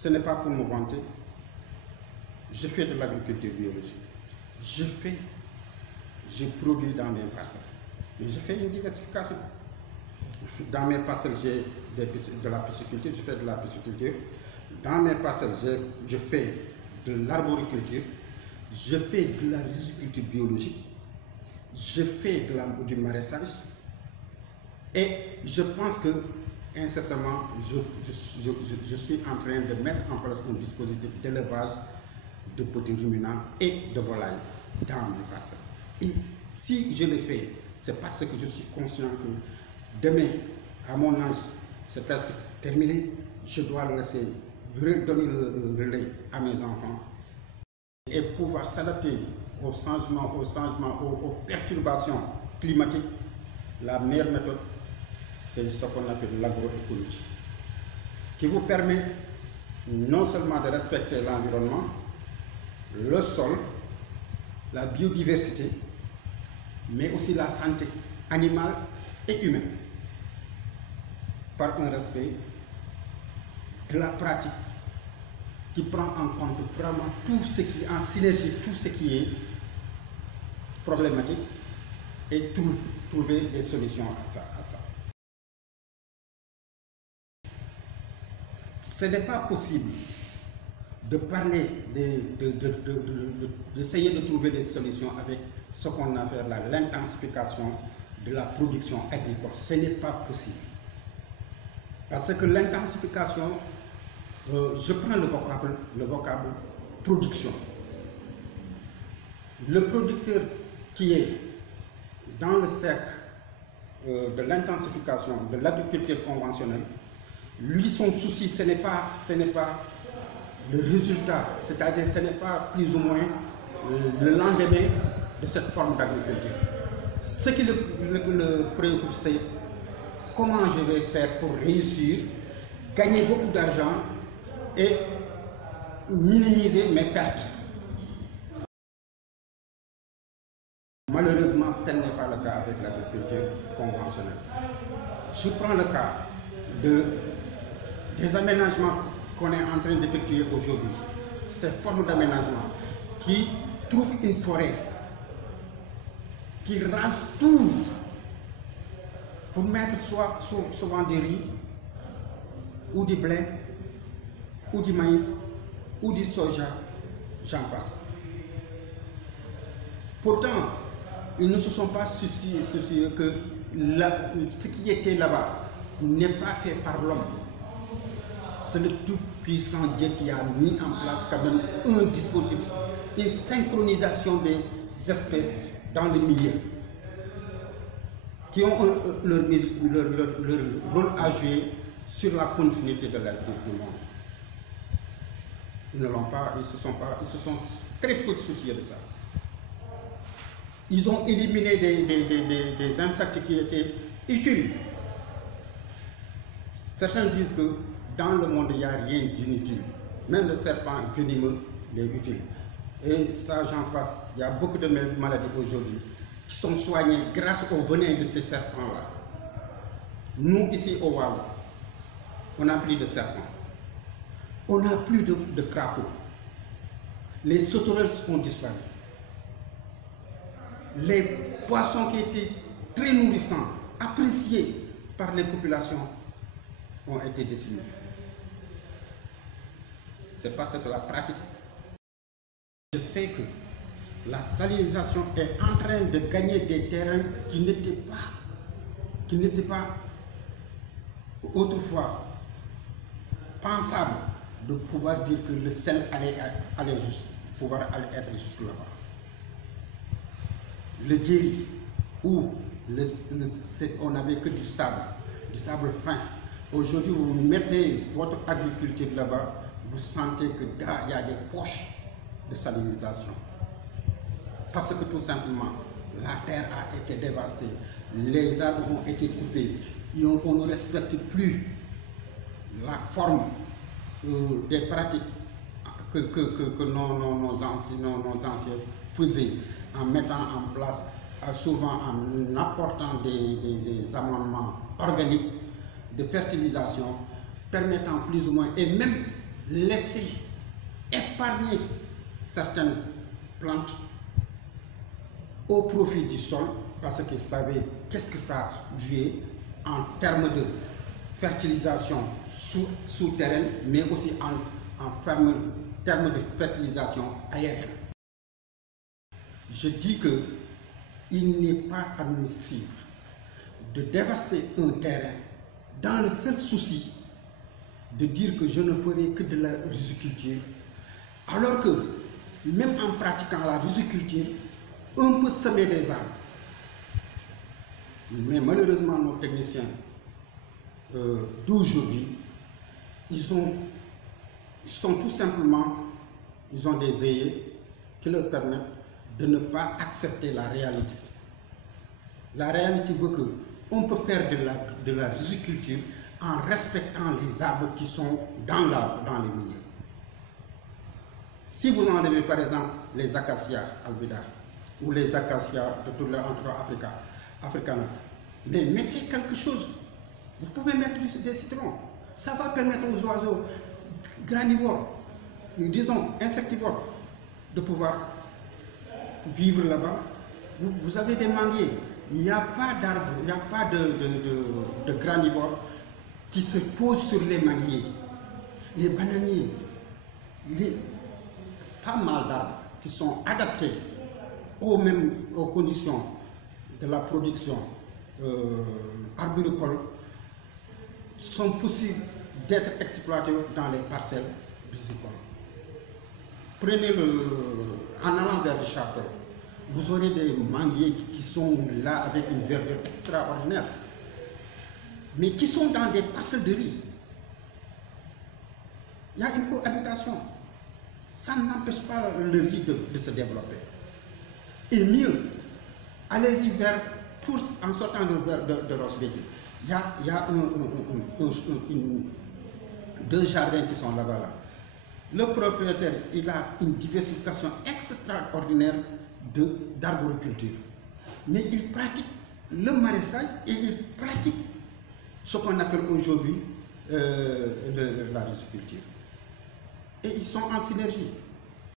ce n'est pas pour me vanter, je fais de l'agriculture biologique. Je produis dans mes parcelles. Mais je fais une diversification. Dans mes parcelles, j'ai de la pisciculture, je fais de la pisciculture. Dans mes parcelles, je fais de l'arboriculture, je fais de la riziculture biologique, je fais du maraîchage. Et je pense que incessamment, je suis en train de mettre en place un dispositif d'élevage de petits ruminants et de volailles dans mes parcelles. Et si je le fais, c'est parce que je suis conscient que demain, à mon âge, c'est presque terminé, je dois le laisser redonner le relais à mes enfants et pouvoir s'adapter aux changements, aux perturbations climatiques. La meilleure méthode, c'est ce qu'on appelle l'agroécologie, qui vous permet non seulement de respecter l'environnement, le sol, la biodiversité, mais aussi la santé animale et humaine, par un respect de la pratique qui prend en compte vraiment tout ce qui est en synergie, tout ce qui est problématique et trouver des solutions à ça. Ce n'est pas possible de parler, d'essayer de trouver des solutions avec ce qu'on appelle l'intensification de la production agricole. Ce n'est pas possible. Parce que l'intensification, je prends le vocable production. Le producteur qui est dans le cercle de l'intensification de l'agriculture conventionnelle, lui, son souci, ce n'est pas le résultat, c'est-à-dire ce n'est pas plus ou moins le lendemain de cette forme d'agriculture. Ce qui le préoccupe, c'est comment je vais faire pour réussir, gagner beaucoup d'argent et minimiser mes pertes. Malheureusement, tel n'est pas le cas avec l'agriculture conventionnelle. Je prends le cas des aménagements qu'on est en train d'effectuer aujourd'hui. Ces formes d'aménagement qui trouvent une forêt, qui rasent tout pour mettre souvent du riz, ou du blé, ou du maïs, ou du soja, j'en passe. Pourtant, ils ne se sont pas soucieux que ce qui était là-bas n'est pas fait par l'homme. C'est le tout-puissant Dieu qui a mis en place quand même un dispositif, une synchronisation des espèces dans le milieu, qui ont leur rôle à jouer sur la continuité de la vie du monde. Ils ne l'ont pas, ils se sont très peu souciés de ça. Ils ont éliminé des insectes qui étaient utiles. Certains disent que dans le monde, il n'y a rien d'inutile. Même le serpent venimeux est utile. Et ça, j'en passe. Il y a beaucoup de maladies aujourd'hui qui sont soignées grâce au venin de ces serpents-là. Nous, ici au Wallon, on n'a plus de serpents. On n'a plus de crapauds. Les sauterelles ont disparu. Les poissons qui étaient très nourrissants, appréciés par les populations, ont été décimés. C'est parce que la pratique. Je sais que la salinisation est en train de gagner des terrains qui n'étaient pas autrefois pensables de pouvoir dire que le sel allait être jusque là-bas. Le djeri, où on n'avait que du sable fin. Aujourd'hui, vous mettez votre agriculture là-bas, vous sentez qu'il y a des poches de salinisation. Parce que tout simplement, la terre a été dévastée, les arbres ont été coupés, on ne respecte plus la forme des pratiques que nos anciens faisaient en mettant en place, souvent en apportant des amendements organiques de fertilisation permettant plus ou moins, et même laissé épargner certaines plantes au profit du sol parce qu'ils savaient qu'est-ce que ça jouait en termes de fertilisation souterraine, mais aussi en termes de fertilisation aérienne. Je dis que il n'est pas admissible de dévaster un terrain dans le seul souci de dire que je ne ferai que de la riziculture, alors que même en pratiquant la riziculture, on peut semer des arbres. Mais malheureusement, nos techniciens d'aujourd'hui, ils sont tout simplement, ils ont des œillets qui leur permettent de ne pas accepter la réalité. La réalité veut qu'on peut faire de la riziculture en respectant les arbres qui sont dans les milieux. Si vous enlevez par exemple les acacias albida ou les acacias de toute l'Afrique africaine, mais mettez quelque chose. Vous pouvez mettre des citrons. Ça va permettre aux oiseaux granivores, disons insectivores, de pouvoir vivre là-bas. Vous avez des manguiers. Il n'y a pas d'arbres, il n'y a pas de granivores qui se posent sur les manguiers. Les bananiers, pas mal d'arbres qui sont adaptés aux conditions de la production arboricole sont possibles d'être exploités dans les parcelles rizicoles. Prenez en allant vers le château, vous aurez des manguiers qui sont là avec une verdure extraordinaire, mais qui sont dans des parcelles de riz. Il y a une cohabitation. Ça n'empêche pas le riz de se développer. Et mieux, allez-y vers, en sortant de Ross-Bédiou, il y a deux jardins qui sont là-bas. Là. Le propriétaire, il a une diversification extraordinaire d'arboriculture. Mais il pratique le maraîchage et il pratique ce qu'on appelle aujourd'hui la riziculture. Et ils sont en synergie.